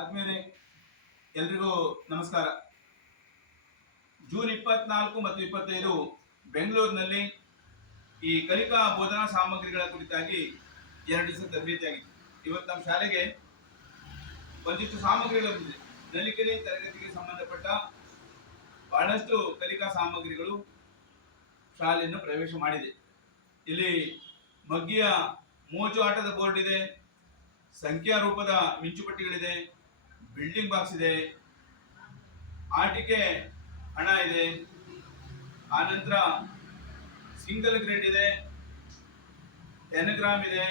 ಆದ್ಮೇಲೆ ಎಲ್ರಿಗೂ ನಮಸ್ಕಾರ. ಜೂನ್ ಇಪ್ಪತ್ನಾಲ್ಕು ಮತ್ತು ಇಪ್ಪತ್ತೈದು ಬೆಂಗಳೂರಿನಲ್ಲಿ ಈ ಕಲಿಕಾ ಬೋಧನಾ ಸಾಮಗ್ರಿಗಳ ಕುರಿತಾಗಿ ಎರಡು ದಿವಸ ತರಬೇತಿ ಆಗಿತ್ತು. ಇವತ್ತು ನಮ್ಮ ಶಾಲೆಗೆ ಒಂದಿಷ್ಟು ಸಾಮಗ್ರಿಗಳು ಬಂದಿದೆ. ನಲಿಕೆರೆ ತರಗತಿಗೆ ಸಂಬಂಧಪಟ್ಟ ಬಹಳಷ್ಟು ಕಲಿಕಾ ಸಾಮಗ್ರಿಗಳು ಶಾಲೆಯನ್ನು ಪ್ರವೇಶ ಮಾಡಿದೆ. ಇಲ್ಲಿ ಮಗ್ಗಿಯ ಮೋಜು ಆಟದ ಬೋರ್ಡ್ ಇದೆ ಸಂಖ್ಯಾ ರೂಪದ ಮಿಂಚುಪಟ್ಟಿಗಳಿದೆ ಬಿಲ್ಡಿಂಗ್ ಬಾಕ್ಸ್ ಇದೆ, ಆಟಿಕೆ ಹಣ ಇದೆ ಆನಂತರ ಸಿಂಗಲ್ ಗ್ರೇಡ್ ಇದೆ ಟೆನ್ ಗ್ರಾಮ್ ಇದೆ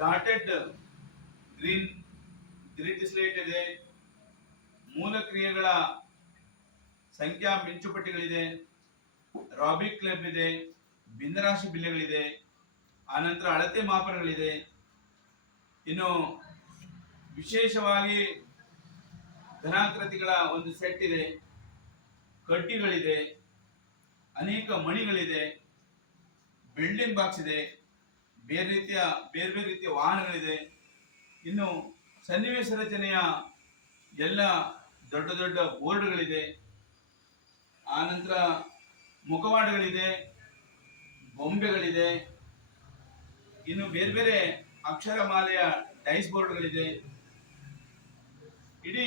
ಡಾಟೆಡ್ ಗ್ರೀನ್ ಗ್ರಿಡ್ ಸ್ಲೇಟ್ ಇದೆ, ಮೂಲ ಕ್ರಿಯೆಗಳ ಸಂಖ್ಯಾ ಮಿಂಚುಪಟ್ಟಿಗಳಿದೆ ರಾಬಿಕ್ ಕ್ಲಬ್ ಇದೆ, ಭಿನ್ನರಾಶಿ ಬಿಲ್ಲೆಗಳಿದೆ ಆನಂತರ ಅಳತೆ ಮಾಪನಗಳಿದೆ, ಇನ್ನು ವಿಶೇಷವಾಗಿ ಧನಾಕೃತಿಗಳ ಒಂದು ಸೆಟ್ ಇದೆ. ಕಡ್ಡಿಗಳಿದೆ. ಅನೇಕ ಮಣಿಗಳಿದೆ. ಬಿಲ್ಡಿಂಗ್ ಬಾಕ್ಸ್ ಇದೆ. ಬೇರೆ ರೀತಿಯ, ಬೇರೆ ಬೇರೆ ರೀತಿಯ ವಾಹನಗಳಿದೆ. ಇನ್ನು ಸನ್ನಿವೇಶ ರಚನೆಯ ಎಲ್ಲ ದೊಡ್ಡ ದೊಡ್ಡ ಬೋರ್ಡ್ಗಳಿದೆ. ಆನಂತರ ಮುಖವಾಡಗಳಿದೆ. ಬೊಂಬೆಗಳಿದೆ. ಇನ್ನು ಬೇರೆ ಬೇರೆ ಅಕ್ಷರಮಾಲೆಯ ಡೈಸ್ ಬೋರ್ಡ್ಗಳಿದೆ ಇಡೀ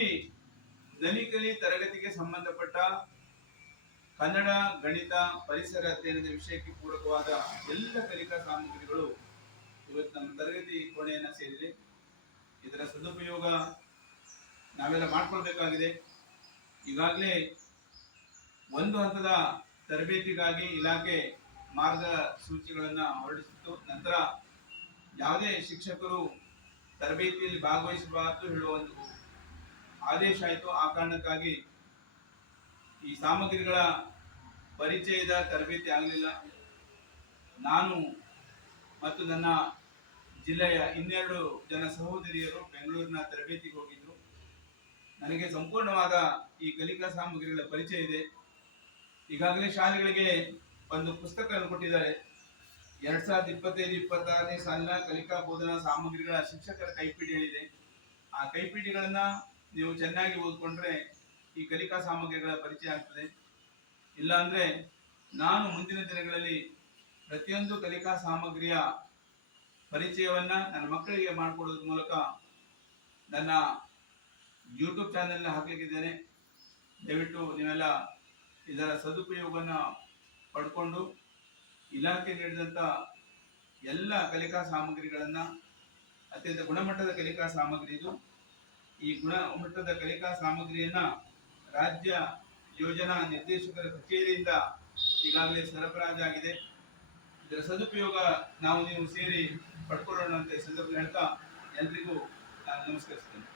ದನಿಕಲಿ ತರಗತಿಗೆ ಸಂಬಂಧಪಟ್ಟ ಕನ್ನಡ ಗಣಿತ ಪರಿಸರ ಅಧ್ಯಯನದ ವಿಷಯಕ್ಕೆ ಪೂರಕವಾದ ಎಲ್ಲ ಕಲಿಕಾ ಸಾಮಗ್ರಿಗಳು ಇವತ್ತು ನಮ್ಮ ತರಗತಿ ಕೋಣೆಯನ್ನು ಸೇರಿದೆ. ಇದರ ಸದುಪಯೋಗ ನಾವೆಲ್ಲ ಮಾಡಿಕೊಳ್ಬೇಕಾಗಿದೆ. ಈಗಾಗಲೇ ಒಂದು ಹಂತದ ತರಬೇತಿಗಾಗಿ ಇಲಾಖೆ ಮಾರ್ಗಸೂಚಿಗಳನ್ನು ಹೊರಡಿಸಿತ್ತು. ನಂತರ ಯಾವುದೇ ಶಿಕ್ಷಕರು ತರಬೇತಿಯಲ್ಲಿ ಭಾಗವಹಿಸಬಾರದು ಹೇಳುವ ಒಂದು ಆದೇಶ ಆಯಿತು. ಆ ಕಾರಣಕ್ಕಾಗಿ ಈ ಸಾಮಗ್ರಿಗಳ ಪರಿಚಯದ ತರಬೇತಿ ಆಗಲಿಲ್ಲ. ನಾನು ಮತ್ತು ನನ್ನ ಜಿಲ್ಲೆಯ ಇನ್ನೆರಡು ಜನ ಸಹೋದರಿಯರು ಬೆಂಗಳೂರಿನ ತರಬೇತಿಗೆ ಹೋಗಿದ್ದರು ನನಗೆ ಸಂಪೂರ್ಣವಾದ ಈ ಕಲಿಕಾ ಸಾಮಗ್ರಿಗಳ ಪರಿಚಯ ಇದೆ. ಈಗಾಗಲೇ ಶಾಲೆಗಳಿಗೆ ಒಂದು ಪುಸ್ತಕವನ್ನು ಕೊಟ್ಟಿದ್ದಾರೆ. ಎರಡ್ ಸಾವಿರದ ಇಪ್ಪತ್ತೈದು, ಇಪ್ಪತ್ತಾರನೇ ಸಾಲಿನ ಕಲಿಕಾ ಬೋಧನಾ ಸಾಮಗ್ರಿಗಳ ಶಿಕ್ಷಕರ ಕೈಪಿಡಿಗಳಿದೆ ಆ ಕೈಪಿಡಿಗಳನ್ನ ನೀವು ಚೆನ್ನಾಗಿ ಓದ್ಕೊಂಡ್ರೆ ಈ ಕಲಿಕಾ ಸಾಮಗ್ರಿಗಳ ಪರಿಚಯ ಆಗ್ತದೆ. ಇಲ್ಲಾಂದ್ರೆ ನಾನು ಮುಂದಿನ ದಿನಗಳಲ್ಲಿ ಪ್ರತಿಯೊಂದು ಕಲಿಕಾ ಸಾಮಗ್ರಿಯ ಪರಿಚಯವನ್ನ ನನ್ನ ಮಕ್ಕಳಿಗೆ ಮಾಡಿಕೊಡೋದ್ರ ಮೂಲಕ ನನ್ನ ಯೂಟ್ಯೂಬ್ ಚಾನೆಲ್ನ ಹಾಕಲಿಕ್ಕಿದ್ದೇನೆ. ದಯವಿಟ್ಟು ನೀವೆಲ್ಲ ಇದರ ಸದುಪಯೋಗವನ್ನು ಪಡ್ಕೊಂಡು ಇಲಾಖೆ ನೀಡಿದಂಥ ಎಲ್ಲ ಕಲಿಕಾ ಸಾಮಗ್ರಿಗಳನ್ನು ಅತ್ಯಂತ ಗುಣಮಟ್ಟದ ಕಲಿಕಾ ಸಾಮಗ್ರಿ ಇದು. ಈ ಗುಣಮಟ್ಟದ ಕಲಿಕಾ ಸಾಮಗ್ರಿಯನ್ನ ರಾಜ್ಯ ಯೋಜನಾ ನಿರ್ದೇಶಕರ ಕಚೇರಿಯಿಂದ ಈಗಾಗಲೇ ಸರಬರಾಜಾಗಿದೆ ಇದರ ಸದುಪಯೋಗ ನಾವು ನೀವು ಸೇರಿ ಪಡ್ಕೊಳ್ಳೋಣ ಅಂತ ಈ ಸಂದರ್ಭದಲ್ಲಿ ಹೇಳ್ತಾ ಎಲ್ರಿಗೂ ನಾನು ನಮಸ್ಕರಿಸ್ತೇನೆ.